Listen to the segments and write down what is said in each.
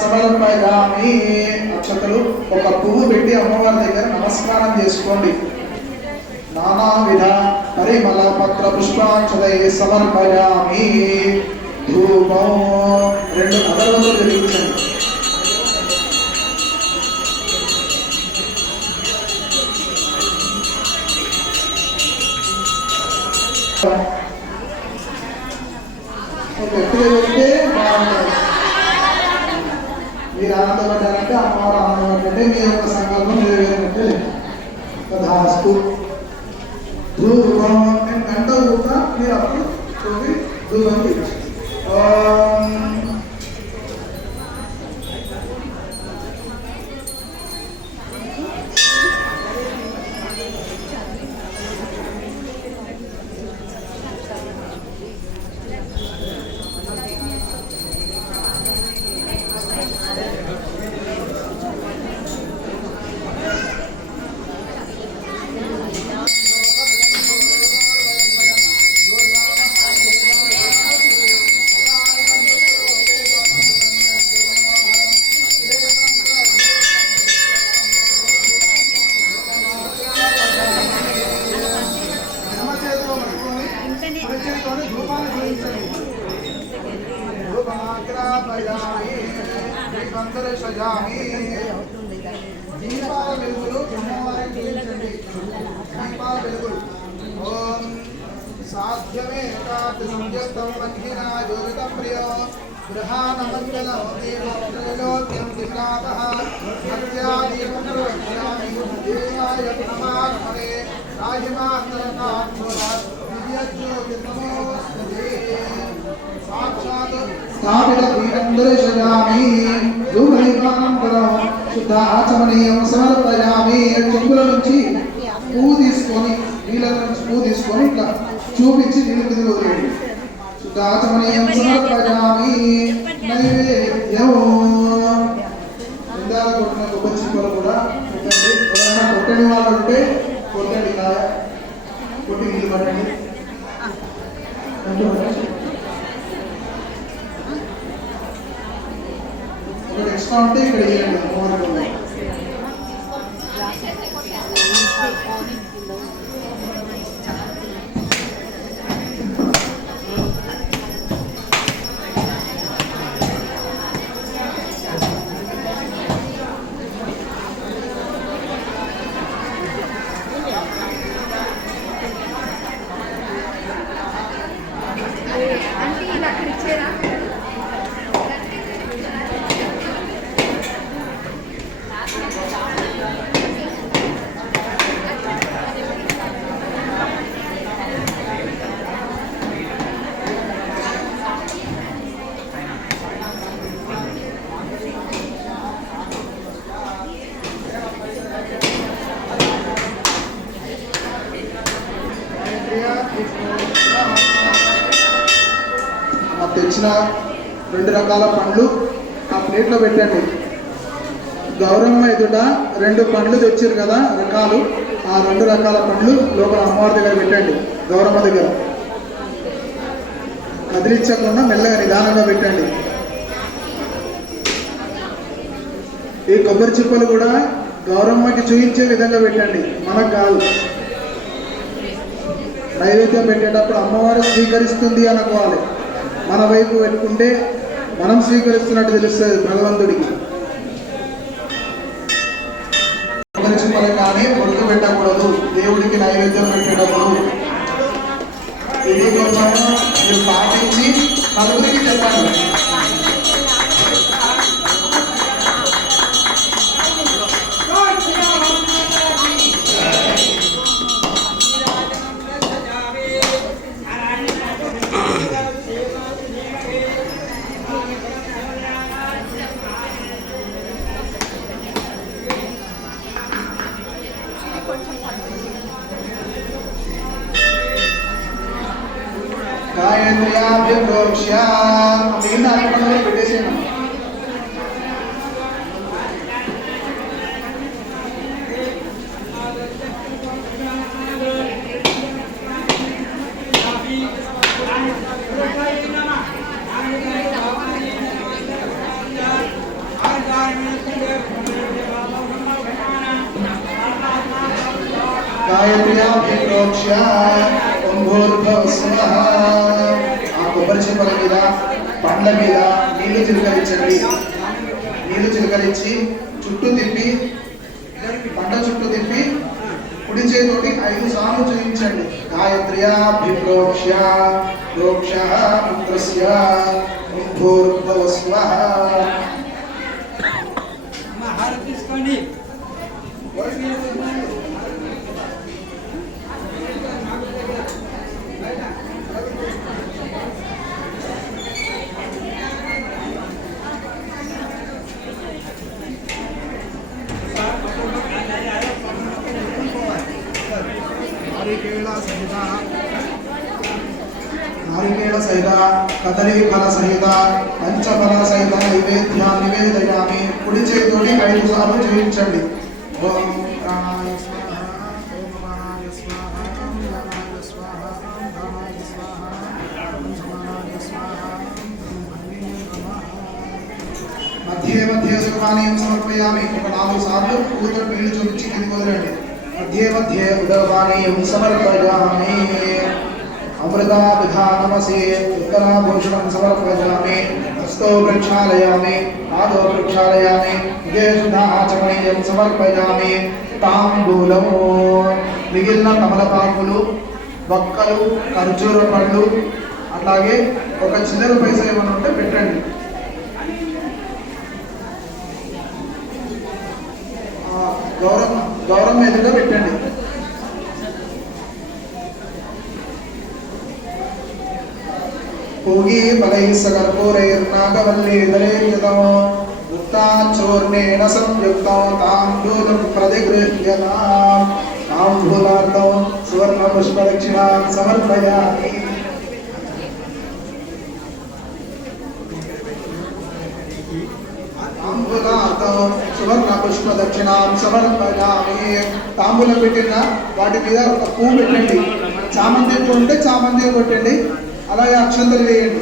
సమర్పయామి. అక్షతలు ఒక పువ్వు పెట్టి అమ్మవారి దగ్గర నమస్కారం చేసుకోండి. నానావిధ పరిమళ పత్ర పుష్పాక్షతై సమర్పయామి. ధూపం 2 అగరబత్తులు వెలిగించండి. గట్టిగా చెప్తే బాగుంటుంది. మీరు ఆనందపడ్డారంటే అమ్మవారు ఆనందపడ్డంటే మీ యొక్క సంకల్పం నెరవేరినట్టే. తథాస్తు. ధూపం నేను గంట ఊపుతా, మీరు అప్పుడు చూపి ధూపం తీర్చు. సాధ్యమే సంయుక్తం మధ్యనా యోగితం ప్రియో గృహానమంగళం దేవోత్యం దిశాతః మధ్యాదీపకరోష్యామి దేవాయ నమః రాజమాంతరకాక్షుర దివ్యజ్యోతిర్నమోస్తుతే. సాక్షాత్ స్థాపిత పీఠందర్శయామి. ధూమదీపానం కరం శుద్ధ ఆచమనీయం సమర్పయామి. చెంబుల నుంచి పువ్వు తీసుకొని నీళ్ళ నుంచి పువ్వు తీసుకొని ఇట్లా చూపించి నీళ్ళు కింద వదిలేయండి. శుద్ధ ఆచమనీయం సమర్పయామి. నైవేద్యం ఇందాక కొట్టిన కొబ్బరి చిప్పలు కూడా పెట్టండి. ఎవరైనా కొట్టని వాళ్ళు ఉంటే కొట్టండి, ఇలా కొట్టి నీళ్ళు పట్టండి. ఇక్కడ ఎక్స్ట్రా ఉంటే ఇక్కడ వేయండి. తెచ్చిన 2 రకాల పండ్లు ఆ ప్లేట్లో పెట్టండి. గౌరమ్మ ఎదుట 2 పండ్లు తెచ్చారు కదా రకాలు, ఆ 2 రకాల పండ్లు లోపల అమ్మవారి దగ్గర పెట్టండి. గౌరమ్మ దగ్గర కదిలించకుండా మెల్లగా నిదానంగా పెట్టండి. ఈ కొబ్బరి చిప్పలు కూడా గౌరమ్మకి చూయించే విధంగా పెట్టండి, మనకు కాదు. నైవేద్యం పెట్టేటప్పుడు అమ్మవారు స్వీకరిస్తుంది అనుకోవాలి. మన వైపు పెట్టుకుంటే మనం స్వీకరిస్తున్నట్టు తెలుస్తుంది భగవంతుడికి. కొబ్బరి చిప్పలు కానీ పొడుగు పెట్టకూడదు దేవుడికి నైవేద్యం పెట్టేటప్పుడు. ఇది కొంచెం మీరు పాటించి నలుగురికి చెప్పండి. గాయత్ర్యాభ్యోక్ష్య మిగిలిన అక్కడ పెట్టేసాను. గాయత్ర్యాభిప్రోక్ష్య ఓం భూర్భువస్సువః. ఆ కొబ్బరి చిప్పల మీద పండ్ల మీద నీళ్లు చిలకరించండి. నీళ్లు చిలకరించి చుట్టూ తిప్పి పంట చుట్టూ తిప్పి కుడి చేతోటి 5 సార్లు చూపించండి. గాయత్ర్యాభిప్రోక్ష్య ప్రోక్ష మంత్రస్య ఓం భూర్భువస్సువః. తీసుకోండి. నారికేళ సహిత కదలీఫల సహిత పంచఫల సహిత నైవేద్యాన్ని నివేదయామి. కుడి చేతితోటి 5 సార్లు చూపించండి. ఓం ప్రాణాయ స్వాహ, ఓం అపానాయ స్వాహ, ఓం ధనాయ స్వాహ, ఓం ధనాయ స్వాహ, ఓం సమానాయ స్వాహ, ఓం బ్రహ్మణ్యే నమః. మధ్యే మధ్యే సుఖానీయం సమర్పయామి. ఒక 4 సార్లు పూతో నీళ్లు చూపించి కిందికి వదలండి. మధ్యే మధ్యే ఉదవానీయం సమర్పయామి. अमृताभिधानमसि उत्तराभूषणं समर्पयामि. हस्तो प्रक्षालयामि, पादो प्रक्षालयामि, मुखे शुद्धाचमनीयं समर्पयामि. తాంబూలము. మిగిలిన తమలపాకులు, వక్కలు, ఖర్జూర పళ్ళు, అట్లాగే ఒక చిల్లర పైసా ఏమైనా ఉంటే పెట్టండి. గౌరవం ఎదురుగా పెట్టండి. पूगी फलैः सकर्पूरैर्नागवल्लीदलैर्युतम् मुक्ताचूर्णेन संयुक्तं ताम्बूलं प्रतिगृह्यताम्. ताम्बूलार्थं सुवर्णपुष्पदक्षिणां समर्पयामि. తాంబూలార్థం సువర్ణ పుష్ప దక్షిణాం సమర్పయామి. తాంబూలం పెట్టిన వాటి మీద ఒక పువ్వు పెట్టండి. చామంతి పువ్వు ఉంటే చామంతి కొట్టండి. అలాగే అక్షంతలు వేయండి.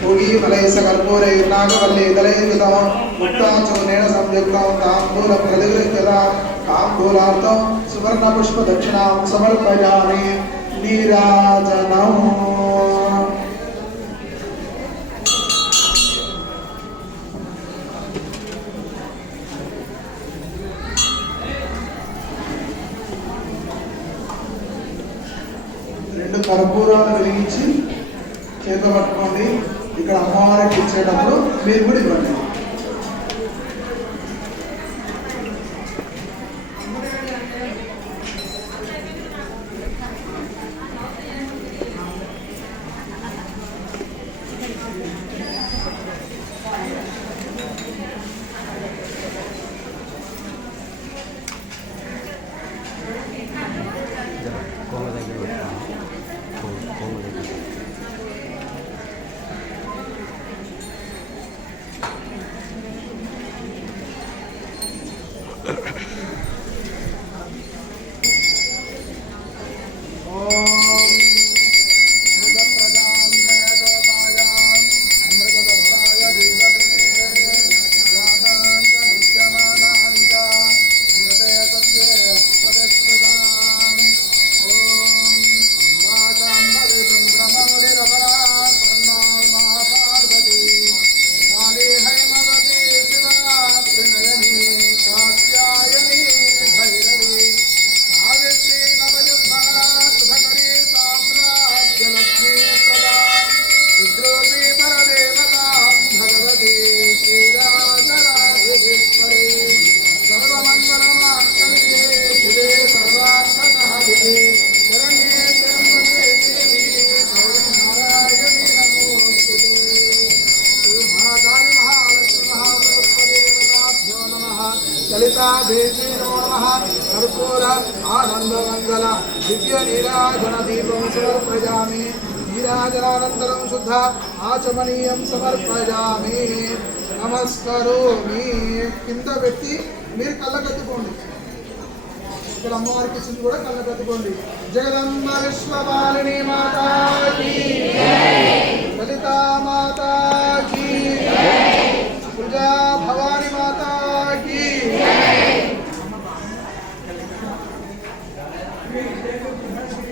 పూగి ఫలైః కర్పూరైర్నాగవల్లీదలైర్యుతం ముక్తాచూర్ణేన సంయుక్తం తాంబూలం ప్రతిగృహ్యతాం. తాంబూలార్థం సువర్ణ పుష్ప దక్షిణాం సమర్పయామి. నీరాజనం. కర్పూరాలు వెలిగించి చేత పట్టుకోండి. ఇక్కడ అమ్మవారికి ఇచ్చేటప్పుడు మీరు కూడా ఇవ్వండి. कर्पूर आनंदमंगल दिव्य नीराजन दीपं समर्पयामि। नीराजनानन्तरं शुद्ध आचमनीयं समर्पयामि। नमस्करोमि। కింద పెట్టి మీరు కళ్ళకత్తుకోండి. ఇక్కడ అమ్మవారికి ఇచ్చింది కూడా కళ్ళకత్తుకోండి. జగదంబ విశ్వపాలిని మాతా కీ జై, లలితా మాతా కీ జై, పూజా భవాని మాతా కీ జై, శ్రీ